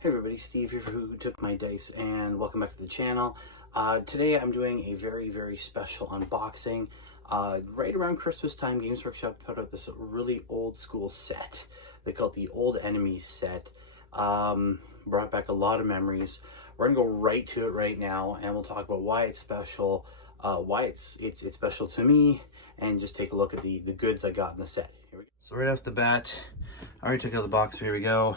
Hey everybody, Steve here for Who Took My Dice, and welcome back to the channel. Today I'm doing a very special unboxing. Right around Christmas time, Games Workshop put out this really old school set. They call it the Old Enemies set. Brought back a lot of memories. We're gonna go right to it right now, and we'll talk about why it's special, why it's special to me, and just take a look at the goods I got in the set. Here we go. So right off the bat, I already took it out of the box, but here we go.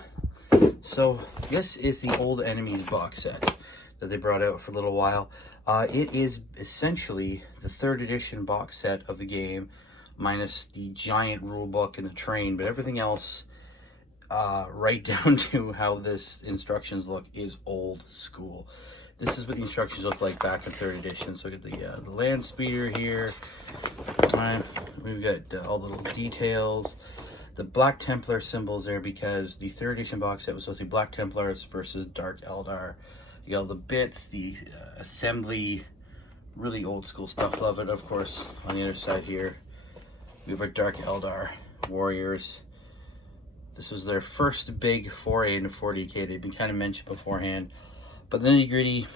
So this is the Old Enemies box set that they brought out for a little while. It is essentially the 3rd edition box set of the game, minus the giant rule book and the train, but everything else, right down to how this instructions look, is old school. This is what the instructions look like back in 3rd edition. So we got the land speeder here. We've got all the little details. The Black Templar symbols there because the 3rd edition box set was supposed to be Black Templars versus Dark Eldar. You got all the bits, the assembly, really old school stuff. Love it. Of course, on the other side here, we have our Dark Eldar warriors. This was their first big foray into 40k. They've been kind of mentioned beforehand. But then nitty-gritty,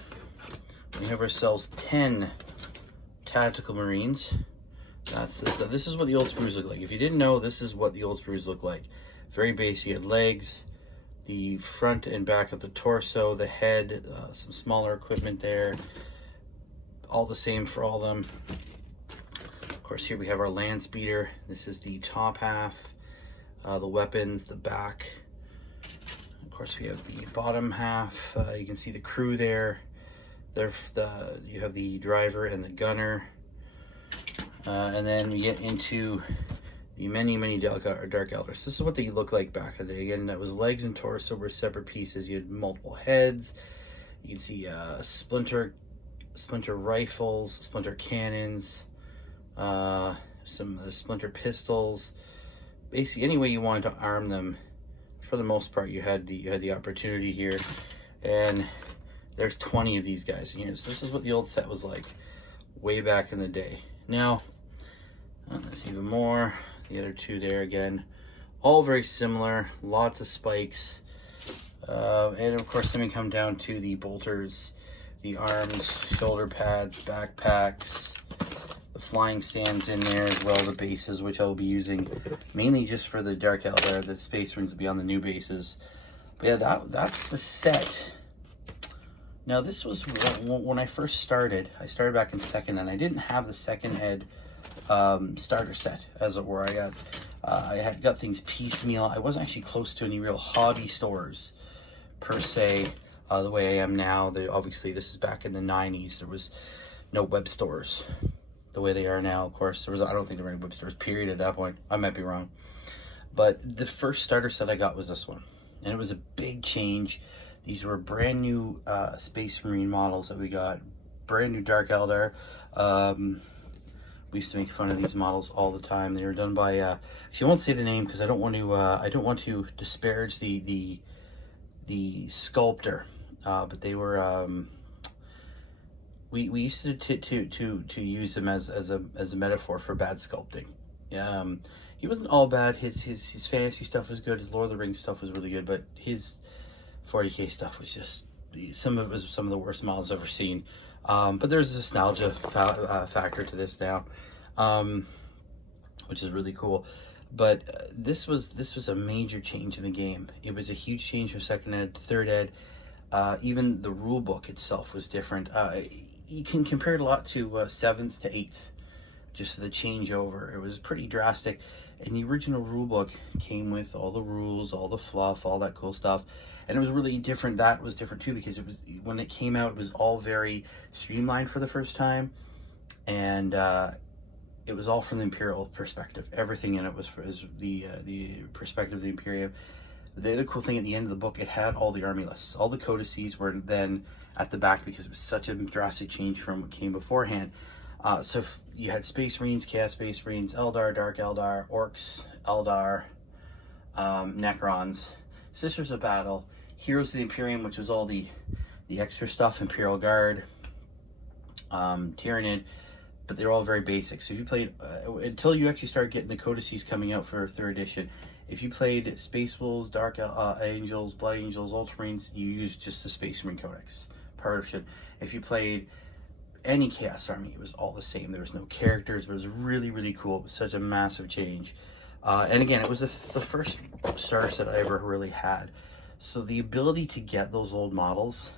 we have ourselves 10 tactical marines. So this is what the old sprues look like. If you didn't know, this is what the old sprues look like. Very basic. You had legs, the front and back of the torso, the head, some smaller equipment there. All the same for all of them. Of course, here we have our land speeder. This is the top half, the weapons, the back. Of course, we have the bottom half. You can see the crew there. You have the driver and the gunner. And then we get into the many Dark Eldars. This is what they look like back in the day. Again, that was legs and torso were separate pieces. You had multiple heads. You can see splinter rifles, splinter cannons, some splinter pistols. Basically, any way you wanted to arm them, for the most part, you had the opportunity here. And there's 20 of these guys in here. So this is what the old set was like way back in the day. Now, there's even more. The other two there again, all very similar, lots of spikes. And of course, then we come down to the bolters, the arms, shoulder pads, backpacks, the flying stands in there as well, the bases, which I'll be using mainly just for the Dark Eldar. The Space Marines will be on the new bases. But yeah, that's the set. Now this was when I first started. I started back in 2nd, and I didn't have the 2nd ed starter set, as it were. I had got things piecemeal. I wasn't actually close to any real hobby stores per se, the way I am now. Obviously this is back in the 90s. There was no web stores the way they are now. Of course, I don't think there were any web stores period at that point. I might be wrong, but the first starter set I got was this one, and it was a big change. These were brand new Space Marine models that we got, brand new Dark Eldar. We used to make fun of these models all the time. They were done by, actually I won't say the name because I don't want to disparage the sculptor, but they were, we used to use them as a metaphor for bad sculpting. He wasn't all bad. His fantasy stuff was good. His Lord of the Rings stuff was really good, but his 40k stuff was just, some of it was some of the worst models I've ever seen. But there's a nostalgia factor to this now, which is really cool. But this was a major change in the game. It was a huge change from 2nd ed to 3rd ed. Even the rule book itself was different. You can compare it a lot to 7th to 8th, just for the changeover. It was pretty drastic. And the original rule book came with all the rules, all the fluff, all that cool stuff. And it was really different. That was different too, because it was, when it came out, it was all very streamlined for the first time. And it was all from the Imperial perspective. Everything in it was the perspective of the Imperium. The other cool thing at the end of the book, it had all the army lists. All the codices were then at the back because it was such a drastic change from what came beforehand. So if you had Space Marines, Chaos Space Marines, Eldar, Dark Eldar, Orcs, Eldar, Necrons, Sisters of Battle, Heroes of the Imperium, which was all the extra stuff, Imperial Guard, Tyranid, but they're all very basic. So if you played, until you actually start getting the codices coming out for 3rd edition, If you played Space Wolves, Dark Angels, Blood Angels, Ultramarines, you used just the Space Marine Codex. If you played any Chaos Army, it was all the same. There was no characters, but it was really, really cool. It was such a massive change. And again, it was the first starter set I ever really had. So the ability to get those old models,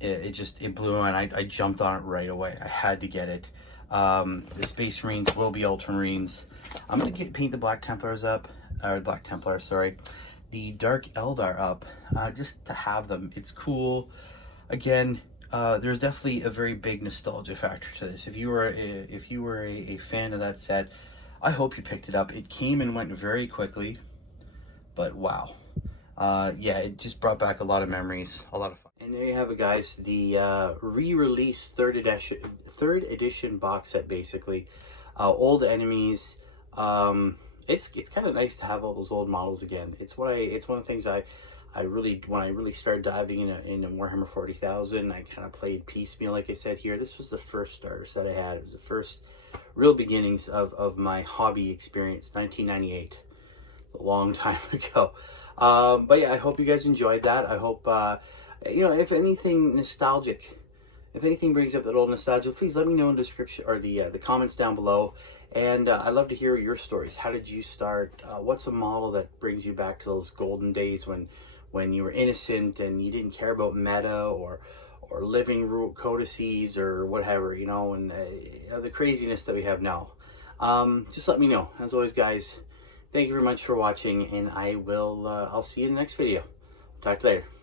it blew on. I jumped on it right away. I had to get it. The Space Marines will be Ultramarines. I'm gonna paint the Black Templars up, or Black Templar, sorry, the Dark Eldar up, just to have them. It's cool. Again, there's definitely a very big nostalgia factor to this. If you were a fan of that set, I hope you picked it up. It came and went very quickly, but wow. Yeah, it just brought back a lot of memories, a lot of fun. And there you have it, guys. The re-release third edition box set, basically. Old enemies. It's kind of nice to have all those old models again. It's one of the things I really, when I really started diving into Warhammer 40,000, I kind of played piecemeal, like I said here. This was the first starter set I had. It was the first real beginnings of my hobby experience, 1998, a long time ago. But yeah, I hope you guys enjoyed that. I hope, you know, if anything nostalgic, if anything brings up that old nostalgia, please let me know in the description or the comments down below. And I'd love to hear your stories. How did you start? What's a model that brings you back to those golden days when you were innocent and you didn't care about meta or living root codices or whatever, you know, and the craziness that we have now. Just let me know. As always, guys, thank you very much for watching, and I'll see you in the next video. Talk to you later.